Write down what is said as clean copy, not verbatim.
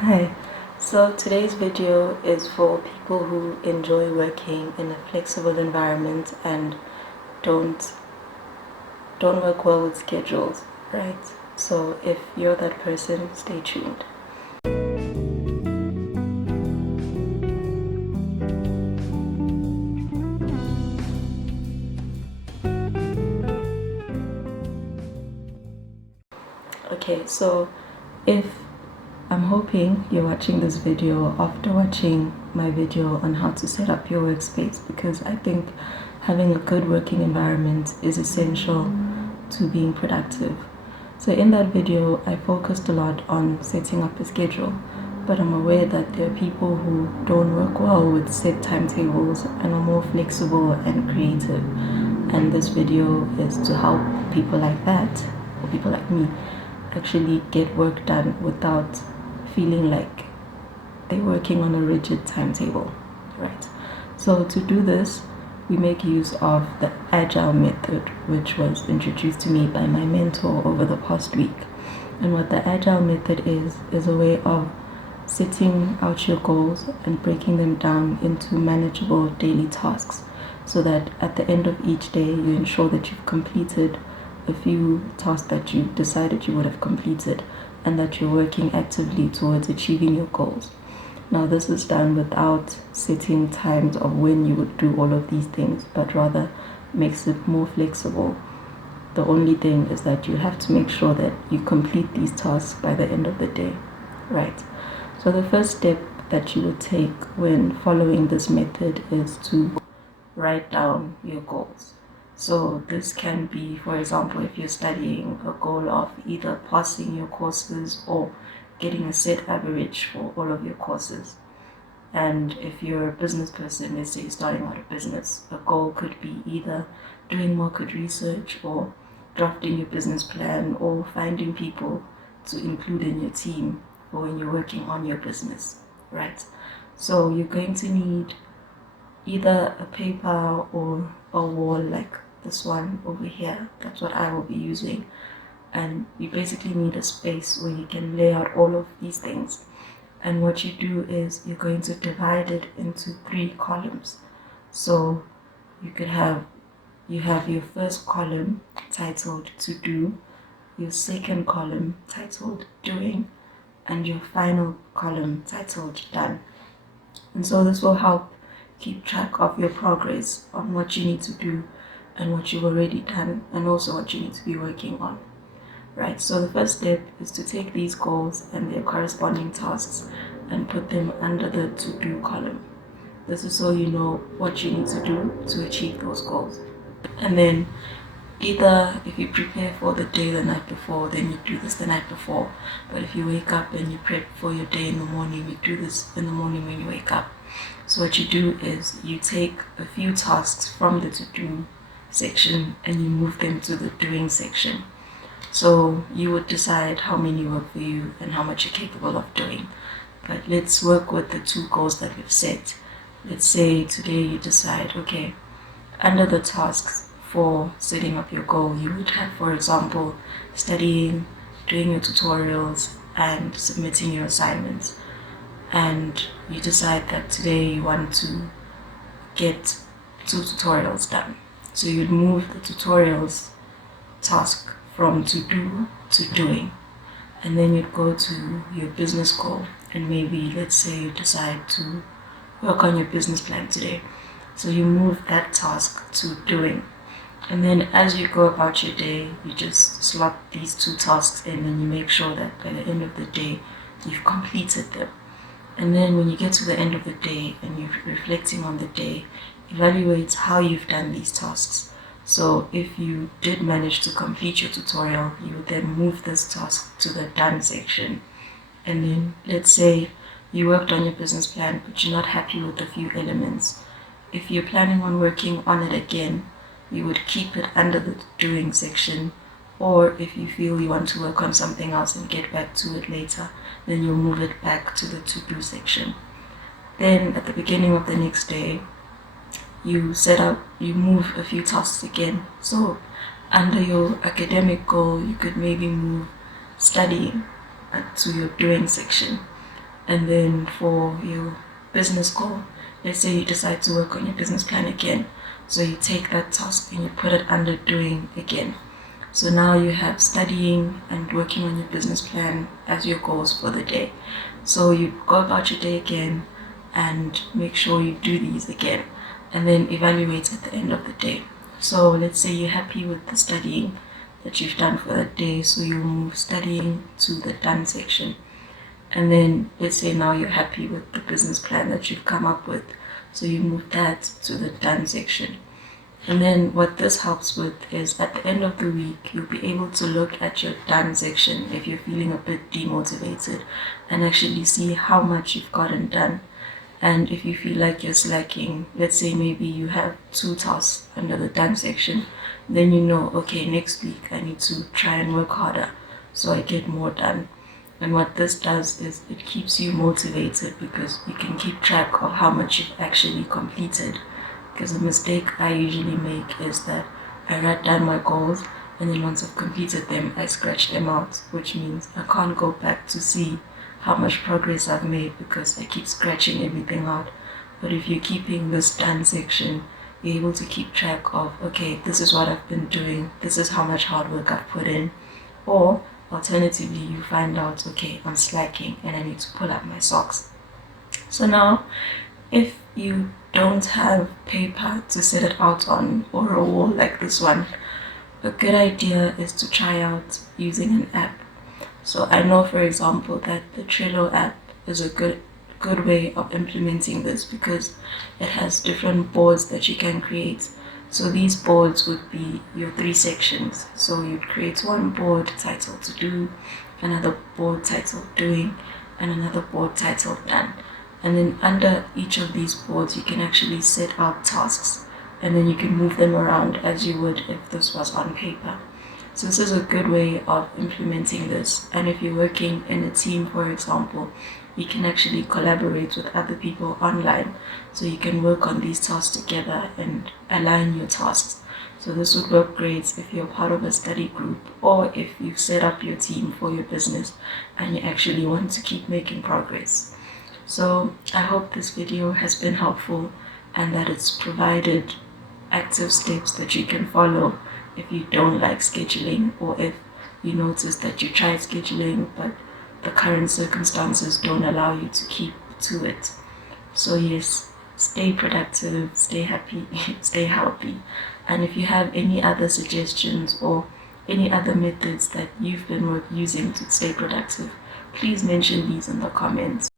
Hi, so today's video is for people who enjoy working in a flexible environment and don't don't work well with schedules, right? So if you're that person, stay tuned. Okay, so if I'm hoping you're watching this video after watching my video on how to set up your workspace, because I think having a good working environment is essential to being productive. So in that video, I focused a lot on setting up a schedule, but I'm aware that there are people who don't work well with set timetables and are more flexible and creative. And this video is to help people like that, or people like me, actually get work done without feeling like they're working on a rigid timetable, right? So to do this, we make use of the Agile Method, which was introduced to me by my mentor over the past week. And what the Agile Method is a way of setting out your goals and breaking them down into manageable daily tasks, so that at the end of each day, you ensure that you've completed a few tasks that you decided you would have completed, and that you're working actively towards achieving your goals. Now, this is done without setting times of when you would do all of these things, but rather makes it more flexible. The only thing is that you have to make sure that you complete these tasks by the end of the day, right? So the first step that you would take when following this method is to write down your goals. So this can be, for example, if you're studying, a goal of either passing your courses or getting a set average for all of your courses. And if you're a business person, let's say you're starting out a business, a goal could be either doing market research or drafting your business plan or finding people to include in your team or when you're working on your business, right? So you're going to need either a paper or a wall like this one over here. That's what I will be using. And you basically need a space where you can lay out all of these things. And what you do is you're going to divide it into 3 columns. So you have your first column titled to do, your second column titled doing, and your final column titled done. And so this will help keep track of your progress on what you need to do and what you've already done, and also what you need to be working on. Right, so the first step is to take these goals and their corresponding tasks and put them under the to-do column. This is so you know what you need to do to achieve those goals. And then either if you prepare for the day the night before, then you do this the night before. But if you wake up and you prep for your day in the morning, you do this in the morning when you wake up. So what you do is you take a few tasks from the to-do section and you move them to the doing section. So you would decide how many work for you and how much you're capable of doing. But let's work with the 2 goals that we've set. Let's say today you decide, okay, under the tasks for setting up your goal, you would have, for example, studying, doing your tutorials, and submitting your assignments. And you decide that today you want to get 2 tutorials done. So you'd move the tutorials task from to do to doing. And then you'd go to your business goal, and maybe let's say you decide to work on your business plan today. So you move that task to doing. And then as you go about your day, you just slot these 2 tasks in, and you make sure that by the end of the day, you've completed them. And then when you get to the end of the day and you're reflecting on the day, evaluate how you've done these tasks. So if you did manage to complete your tutorial, you would then move this task to the done section. And then let's say you worked on your business plan, but you're not happy with a few elements. If you're planning on working on it again, you would keep it under the doing section. Or if you feel you want to work on something else and get back to it later, then you'll move it back to the to-do section. Then at the beginning of the next day, you move a few tasks again. So under your academic goal, you could maybe move studying to your doing section. And then for your business goal, let's say you decide to work on your business plan again. So you take that task and you put it under doing again. So now you have studying and working on your business plan as your goals for the day. So you go about your day again and make sure you do these again and then evaluate at the end of the day. So let's say you're happy with the studying that you've done for that day, so you move studying to the done section. And then let's say now you're happy with the business plan that you've come up with, so you move that to the done section. And then what this helps with is at the end of the week, you'll be able to look at your done section if you're feeling a bit demotivated and actually see how much you've gotten done. And if you feel like you're slacking, let's say maybe you have 2 tasks under the done section, then you know, okay, next week I need to try and work harder so I get more done. And what this does is it keeps you motivated because you can keep track of how much you've actually completed. Because the mistake I usually make is that I write down my goals and then once I've completed them, I scratch them out, which means I can't go back to see how much progress I've made because I keep scratching everything out. But if you're keeping this done section, you're able to keep track of, okay, this is what I've been doing, this is how much hard work I've put in. Or alternatively, you find out, okay, I'm slacking and I need to pull up my socks. So now, if you don't have paper to set it out on or a wall like this one, a good idea is to try out using an app. So I know, for example, that the Trello app is a good way of implementing this because it has different boards that you can create. So these boards would be your 3 sections. So you'd create one board titled to do, another board titled doing, and another board titled done. And then under each of these boards, you can actually set out tasks and then you can move them around as you would if this was on paper. So this is a good way of implementing this. And if you're working in a team, for example, you can actually collaborate with other people online. So you can work on these tasks together and align your tasks. So this would work great if you're part of a study group or if you've set up your team for your business and you actually want to keep making progress. So I hope this video has been helpful and that it's provided active steps that you can follow if you don't like scheduling or if you notice that you tried scheduling but the current circumstances don't allow you to keep to it. So yes, stay productive, stay happy, stay healthy. And if you have any other suggestions or any other methods that you've been using to stay productive, please mention these in the comments.